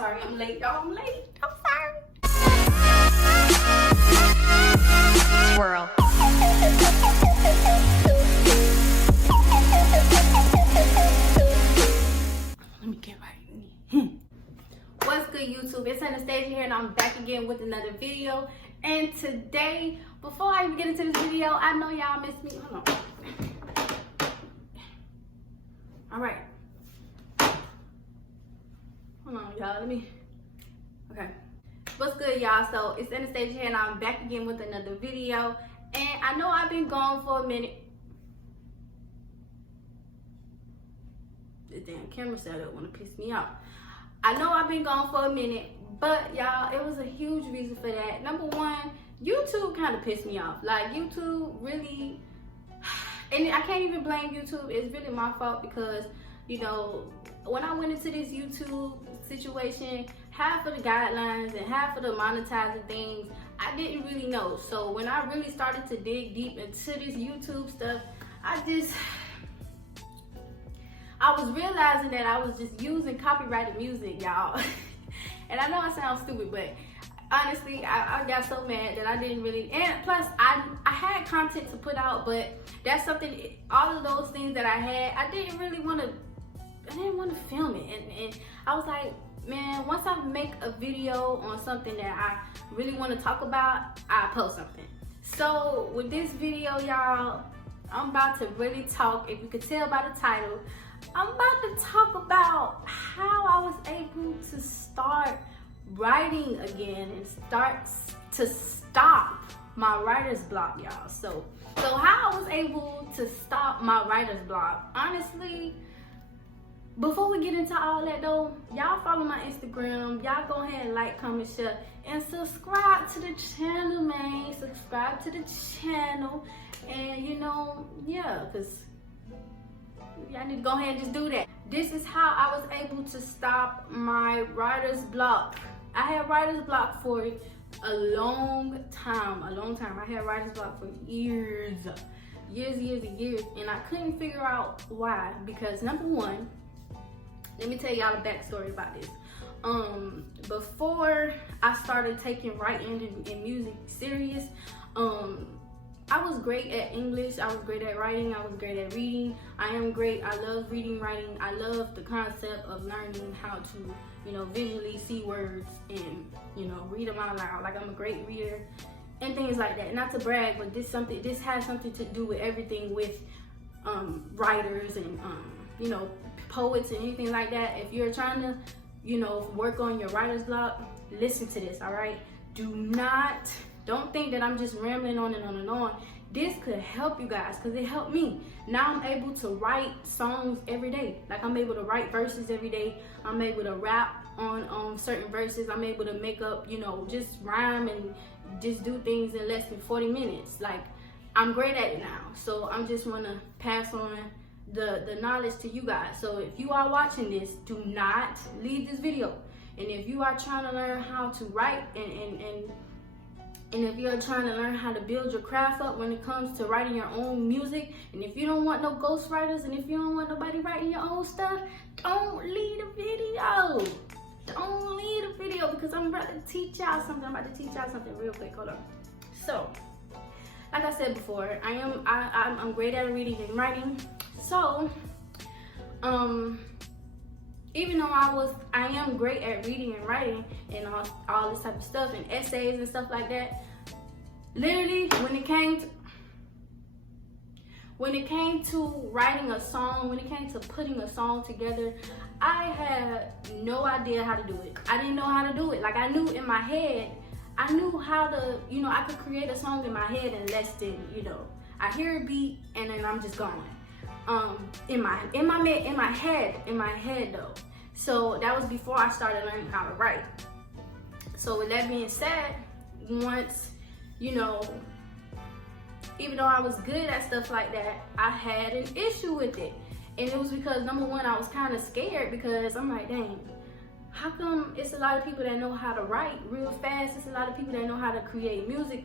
sorry I'm late, y'all. I'm late. I'm sorry. Swirl. Let me get right in. What's good, YouTube? It's Anastasia here, and I'm back again with another video. And today, before I even get into this video, I know y'all missed me. Hold on. All right. Hold on, y'all. Let me. Okay. What's good, y'all? So it's Anastasia here, and I'm back again with another video. And I know I've been gone for a minute. The damn camera setup wanna piss me off. I know I've been gone for a minute, but y'all, it was a huge reason for that. Number one, YouTube kind of pissed me off. Like, YouTube really, and I can't even blame YouTube. It's really my fault because, you know, when I went into this YouTube situation, half of the guidelines and half of the monetizing things, I didn't really know. So when I really started to dig deep into this YouTube stuff, I was realizing that I was just using copyrighted music, y'all. And I know I sound stupid, but honestly, I got so mad that I didn't really, and plus I had content to put out, but that's something, all of those things that I had, I didn't want to film it. And I was like, man, once I make a video on something that I really want to talk about, I'll post something. So with this video, y'all, I'm about to really talk, if you could tell by the title, I'm about to talk about how I was able to start writing again and start to stop my writer's block, y'all. So how I was able to stop my writer's block, honestly, before we get into all that though, y'all follow my Instagram, y'all go ahead and like, comment, share, and subscribe to the channel, man. Subscribe to the channel, and you know, yeah, because y'all need to go ahead and just do that. This is how I was able to stop my writer's block. I had writer's block for a long time. I had writer's block for years, and I couldn't figure out why. Because number one, let me tell y'all a backstory about this. Before I started taking writing and music serious, I was great at English, I was great at writing, I was great at reading. I am great, I love reading, writing. I love the concept of learning how to, you know, visually see words and, you know, read them out loud. Like, I'm a great reader and things like that. Not to brag, but this has something to do with everything with writers and, you know, poets and anything like that. If you're trying to, you know, work on your writer's block, listen to this, all right? Don't think that I'm just rambling on and on and on. This could help you guys because it helped me. Now I'm able to write songs every day. Like, I'm able to write verses every day. I'm able to rap on certain verses. I'm able to make up, you know, just rhyme and just do things in less than 40 minutes. Like, I'm great at it now. So I'm just want to pass on the knowledge to you guys. So if you are watching this, do not leave this video. And if you are trying to learn how to write and if you're trying to learn how to build your craft up when it comes to writing your own music, and if you don't want no ghostwriters, and if you don't want nobody writing your own stuff, don't leave the video. Don't leave the video, because I'm about to teach y'all something. I'm about to teach y'all something real quick. Hold on. So, like I said before, I'm great at reading and writing. So, even though I am great at reading and writing and all this type of stuff and essays and stuff like that, literally when it came to writing a song, when it came to putting a song together, I had no idea how to do it. I didn't know how to do it. Like, I knew in my head, I knew how to, you know, I could create a song in my head in less than, you know, I hear a beat and then I'm just going. In my head though. So that was before I started learning how to write. So with that being said, once, you know, even though I was good at stuff like that, I had an issue with it. And it was because, number one, I was kind of scared, because I'm like, dang, how come it's a lot of people that know how to write real fast? It's a lot of people that know how to create music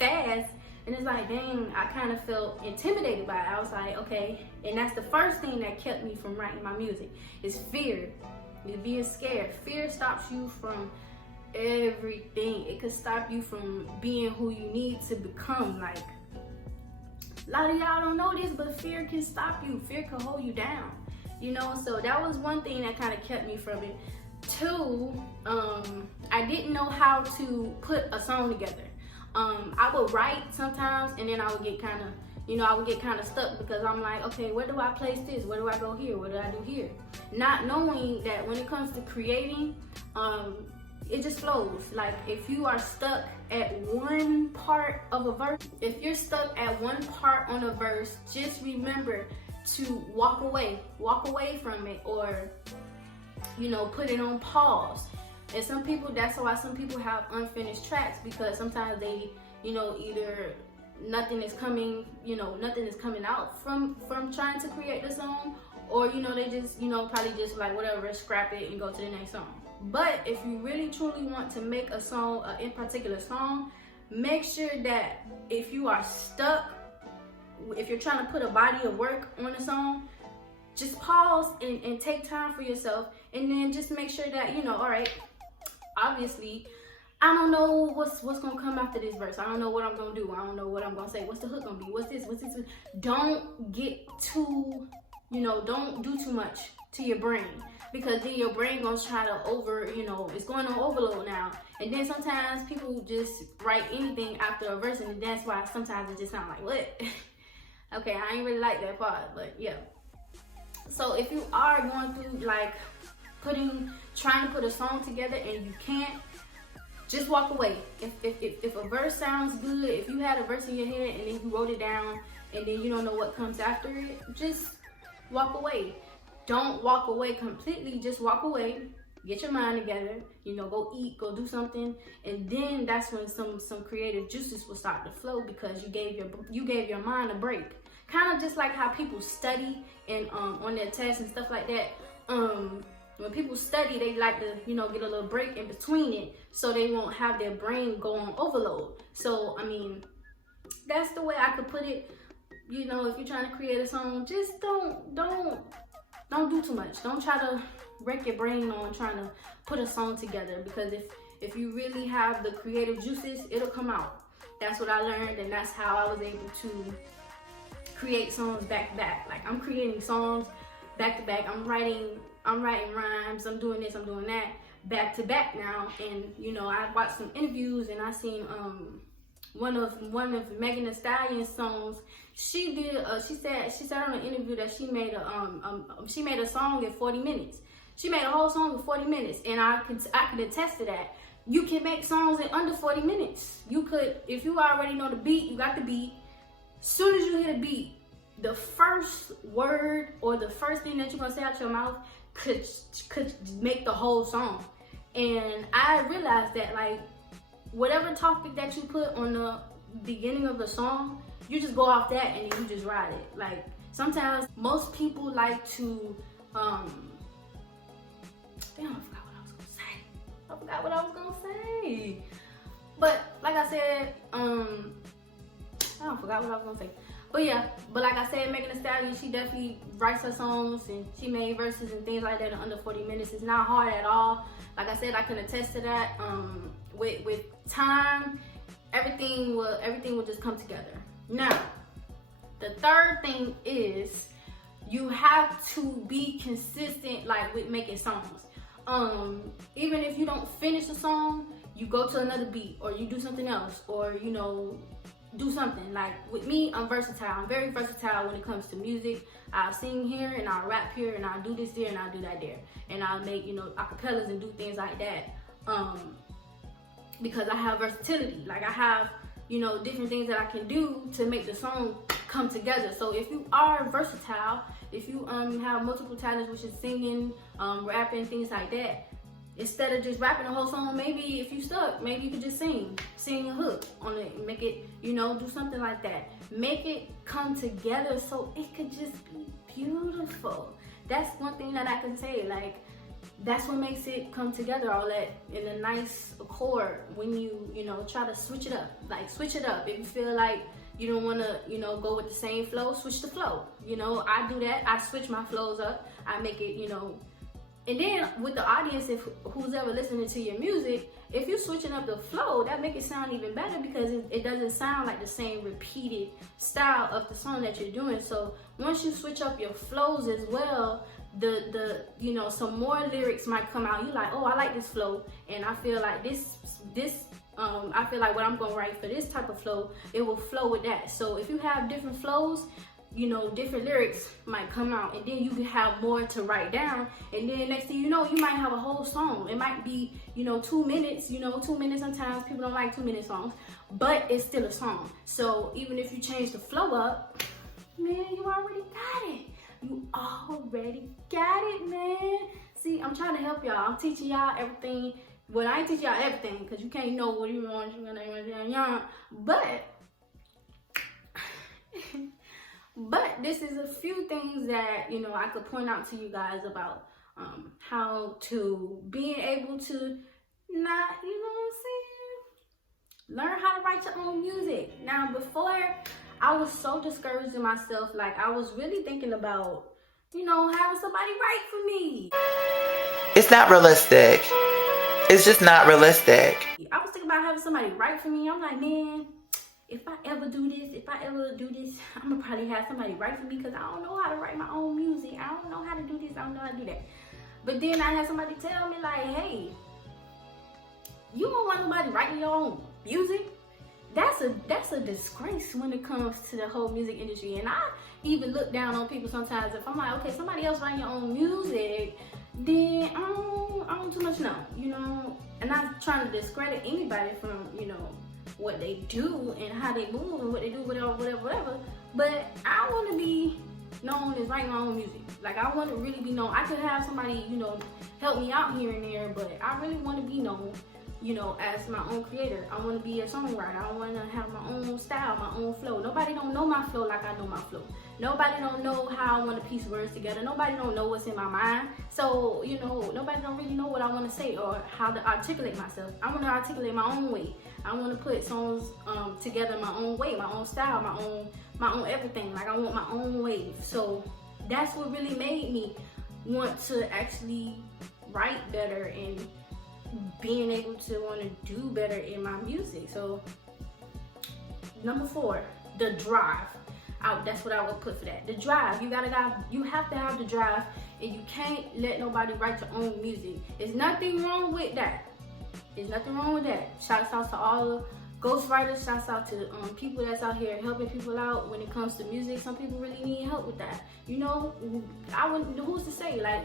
fast. And it's like, dang, I kind of felt intimidated by it. I was like, okay. And that's the first thing that kept me from writing my music, is fear. You're being scared. Fear stops you from everything. It could stop you from being who you need to become. Like, a lot of y'all don't know this, but fear can stop you. Fear can hold you down, you know? So that was one thing that kind of kept me from it. Two, I didn't know how to put a song together. I would write sometimes, and then I would get kind of, I would get kind of stuck because I'm like, okay, where do I place this? Where do I go here? What do I do here? Not knowing that when it comes to creating, it just flows. Like, if you are stuck at one part of a verse, if you're stuck at one part on a verse, just remember to walk away from it, or, put it on pause. And some people, that's why some people have unfinished tracks, because sometimes they, either nothing is coming out from trying to create the song, or, they just, probably just like, whatever, scrap it and go to the next song. But if you really truly want to make a song, in particular song, make sure that if you are stuck, if you're trying to put a body of work on a song, just pause and take time for yourself, and then just make sure that, all right, obviously, I don't know what's gonna come after this verse. I don't know what I'm gonna do. I don't know what I'm gonna say. What's the hook gonna be? What's this? Don't get too, don't do too much to your brain, because then your brain gonna try to it's going on overload now. And then sometimes people just write anything after a verse, and that's why sometimes it just sounds like, what? Okay, I ain't really like that part, but yeah. So if you are going through like trying to put a song together and you can't, just walk away. If a verse sounds good, if you had a verse in your head and then you wrote it down and then you don't know what comes after it, just walk away. Don't walk away completely, just walk away, get your mind together, go eat, go do something, and then that's when some creative juices will start to flow, because you gave your mind a break. Kind of just like how people study and on their tests and stuff like that. When people study, they like to, get a little break in between it, so they won't have their brain go on overload. So, I mean, that's the way I could put it. If you're trying to create a song, just don't do too much. Don't try to wreck your brain on trying to put a song together, because if you really have the creative juices, it'll come out. That's what I learned, and that's how I was able to create songs back to back. Like, I'm creating songs back to back. I'm writing rhymes. I'm doing this, I'm doing that back to back now. And I watched some interviews, and I seen one of Megan Thee Stallion's songs. She did. She said on an interview that she made a song in 40 minutes. She made a whole song in 40 minutes, and I can attest to that. You can make songs in under 40 minutes. You could, if you already know the beat, you got the beat. Soon as you hear the beat, the first word or the first thing that you're gonna say out your mouth could make the whole song. And I realized that, like, whatever topic that you put on the beginning of the song, you just go off that and then you just ride it. Like, sometimes most people like to damn, I forgot what I was gonna say. But like I said, I forgot what I was gonna say. But yeah, like I said, Megan Thee Stallion, she definitely writes her songs, and she made verses and things like that in under 40 minutes. It's not hard at all. Like I said, I can attest to that. With time, everything will just come together. Now, the third thing is you have to be consistent, like, with making songs. Even if you don't finish a song, you go to another beat, or you do something else, or do something. Like, with me, I'm versatile. I'm very versatile when it comes to music. I'll sing here, and I'll rap here, and I'll do this there, and I'll do that there, and I'll make acapellas and do things like that, because I have versatility. Like, I have different things that I can do to make the song come together. So if you are versatile, if you have multiple talents, which is singing, rapping, things like that, instead of just rapping the whole song, maybe if you stuck, maybe you could just sing a hook on it, make it, do something like that. Make it come together so it could just be beautiful. That's one thing that I can say. Like, that's what makes it come together all that in a nice accord. When you try to switch it up. Like, switch it up. If you feel like you don't want to go with the same flow, switch the flow. I do that. I switch my flows up. I make it And then with the audience, if who's ever listening to your music, if you're switching up the flow, that make it sound even better because it doesn't sound like the same repeated style of the song that you're doing. So once you switch up your flows as well, the you know, some more lyrics might come out. You like, oh, I like this flow, and I feel like I feel like what I'm gonna write for this type of flow, it will flow with that. So if you have different flows, you know, different lyrics might come out, and then you can have more to write down, and then next thing you know, you might have a whole song. It might be, you know, 2 minutes. You know, 2 minutes, sometimes people don't like 2-minute songs, but it's still a song. So even if you change the flow up, man, you already got it. You already got it, man. See, I'm trying to help y'all. I'm teaching y'all everything. Well, I ain't teaching y'all everything because you can't know what you want. But this is a few things that, you know, I could point out to you guys about how to being able to not, you know what I'm saying, learn how to write your own music. Now, before, I was so discouraged in myself. Like, I was really thinking about, you know, having somebody write for me. It's not realistic. It's just not realistic. I was thinking about having somebody write for me. I'm like, man, if I ever do this, I'm gonna probably have somebody write for me because I don't know how to write my own music. I don't know how to do this. I don't know how to do that. But then I had somebody tell me like, hey, you don't want nobody writing your own music? That's a disgrace when it comes to the whole music industry. And I even look down on people sometimes. If I'm like, okay, somebody else writing your own music, then I don't too much know, you know. And I'm not trying to discredit anybody from, you know, what they do and how they move and what they do, whatever. But I want to be known as writing my own music. Like, I want to really be known. I could have somebody, you know, help me out here and there, but I really want to be known, you know, as my own creator. I want to be a songwriter. I want to have my own style, my own flow. Nobody don't know my flow like I know my flow. Nobody don't know how I want to piece words together. Nobody don't know what's in my mind. So, you know, nobody don't really know what I want to say or how to articulate myself. I want to articulate my own way. I want to put songs together my own way, my own style, my own everything. Like, I want my own wave. So that's what really made me want to actually write better and being able to want to do better in my music. So number 4, the drive. That's what I would put for that. The drive. You have to have the drive, and you can't let nobody write your own music. There's nothing wrong with that. There's nothing wrong with that. Shouts out to all the ghostwriters. Shouts out to people that's out here helping people out when it comes to music. Some people really need help with that. You know, who's to say? Like,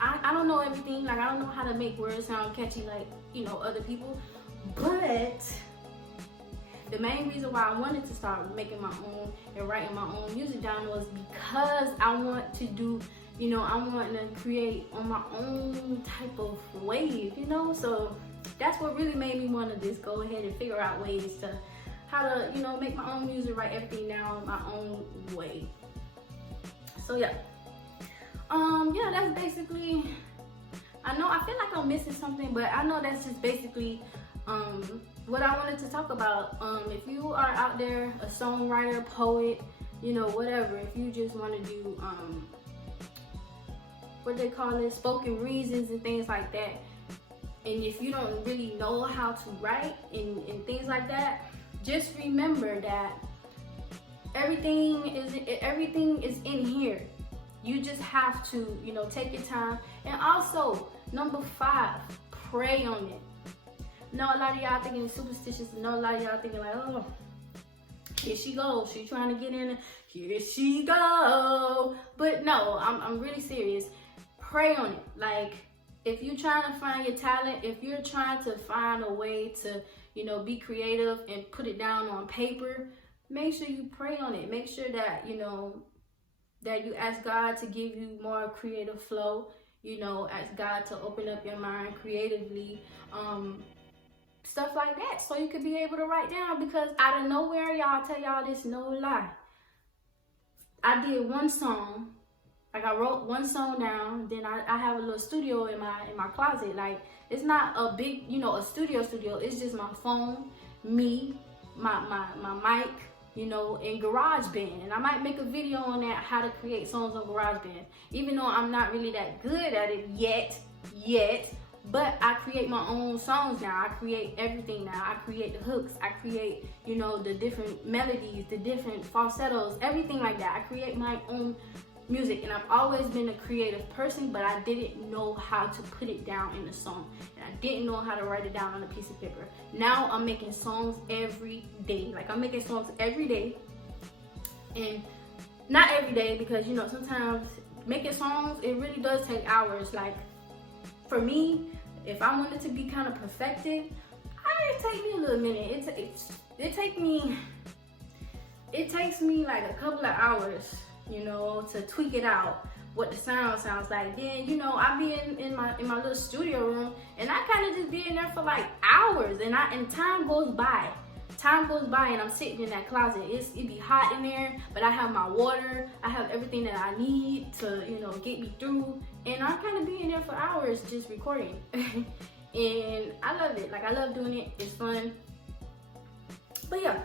I don't know everything. Like, I don't know how to make words sound catchy like, you know, other people. But the main reason why I wanted to start making my own and writing my own music down was because I want to do, you know, I want to create on my own type of wave, you know. So that's what really made me want to just go ahead and figure out ways to how to, you know, make my own music, write everything down my own way. So yeah. Yeah, that's basically, I feel like I'm missing something, but I know that's just basically what I wanted to talk about. If you are out there, a songwriter, poet, you know, whatever, if you just want to do what they call it, spoken reasons and things like that, and if you don't really know how to write and things like that, just remember that everything is in here. You just have to, you know, take your time. And also, number 5, pray on it. No, a lot of y'all thinking it's superstitious. No, a lot of y'all thinking like, oh, here she goes. She trying to get in. Here she go. But no, I'm really serious. Pray on it. Like, if you're trying to find your talent, if you're trying to find a way to, you know, be creative and put it down on paper, make sure you pray on it. Make sure that, you know, that you ask God to give you more creative flow, you know, ask God to open up your mind creatively, stuff like that, so you could be able to write down. Because out of nowhere, y'all, tell y'all this, no lie, I did one song, like I wrote one song down, then I have a little studio in my closet. Like, it's not a big, you know, a studio, it's just my phone, me, my mic, you know, in GarageBand. And I might make a video on that, how to create songs on GarageBand. Even though I'm not really that good at it yet, but I create my own songs now. I create everything now. I create the hooks. I create, you know, the different melodies, the different falsettos, everything like that. I create my own music, and I've always been a creative person, but I didn't know how to put it down in a song, and I didn't know how to write it down on a piece of paper. Now I'm making songs every day. Like, I'm making songs every day, and not every day, because, you know, sometimes making songs, it really does take hours. Like, for me, if I wanted to be kind of perfected, it take me a little minute. It takes me like a couple of hours, you know, to tweak it out, what the sound sounds like. Then, you know, I be in my little studio room, and I kind of just be in there for like hours, and time goes by. And I'm sitting in that closet. It be hot in there, but I have my water. I have everything that I need to, you know, get me through. And I kind of be in there for hours just recording. And I love it. Like, I love doing it. It's fun. But yeah,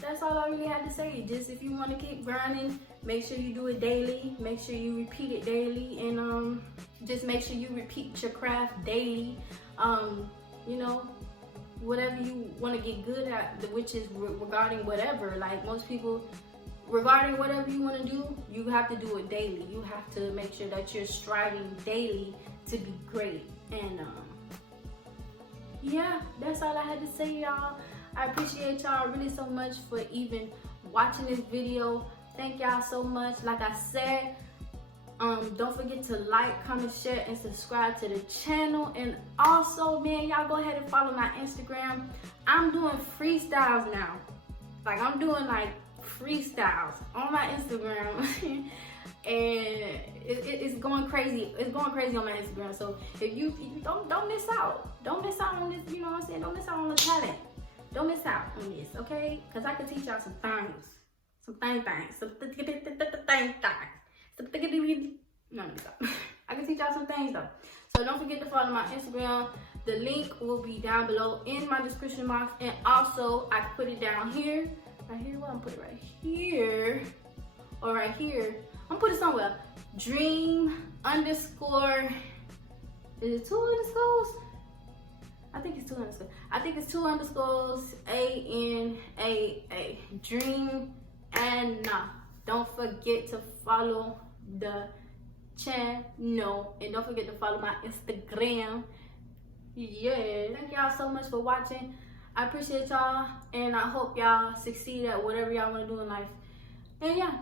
that's all I really had to say. Just, if you want to keep grinding, make sure you do it daily. Make sure you repeat it daily. And just make sure you repeat your craft daily. You know, whatever you want to get good at, which is regarding whatever. Like, most people, regarding whatever you want to do, you have to do it daily. You have to make sure that you're striving daily to be great. And yeah, that's all I had to say, y'all. I appreciate y'all really so much for even watching this video. Thank y'all so much. Like I said, don't forget to like, comment, share, and subscribe to the channel. And also, man, y'all go ahead and follow my Instagram. I'm doing freestyles now. Like, I'm doing like freestyles on my Instagram. And it's going crazy. It's going crazy on my Instagram. So if you don't miss out. Don't miss out on this, you know what I'm saying? Don't miss out on the talent. Don't miss out on this, okay? Because I can teach y'all some things. Some things. No, stop. I can teach y'all some things though. So don't forget to follow my Instagram. The link will be down below in my description box. And also, I put it down here. Right here? Well, I'm put it right here. Or right here. I'm put it somewhere. Dream _ is it 2 underscores? I think it's 2 underscores. I think it's 2 underscores ANAA. Dream Anna. Don't forget to follow the channel, and don't forget to follow my Instagram. Yeah, thank y'all so much for watching. I appreciate y'all, and I hope y'all succeed at whatever y'all want to do in life. And yeah.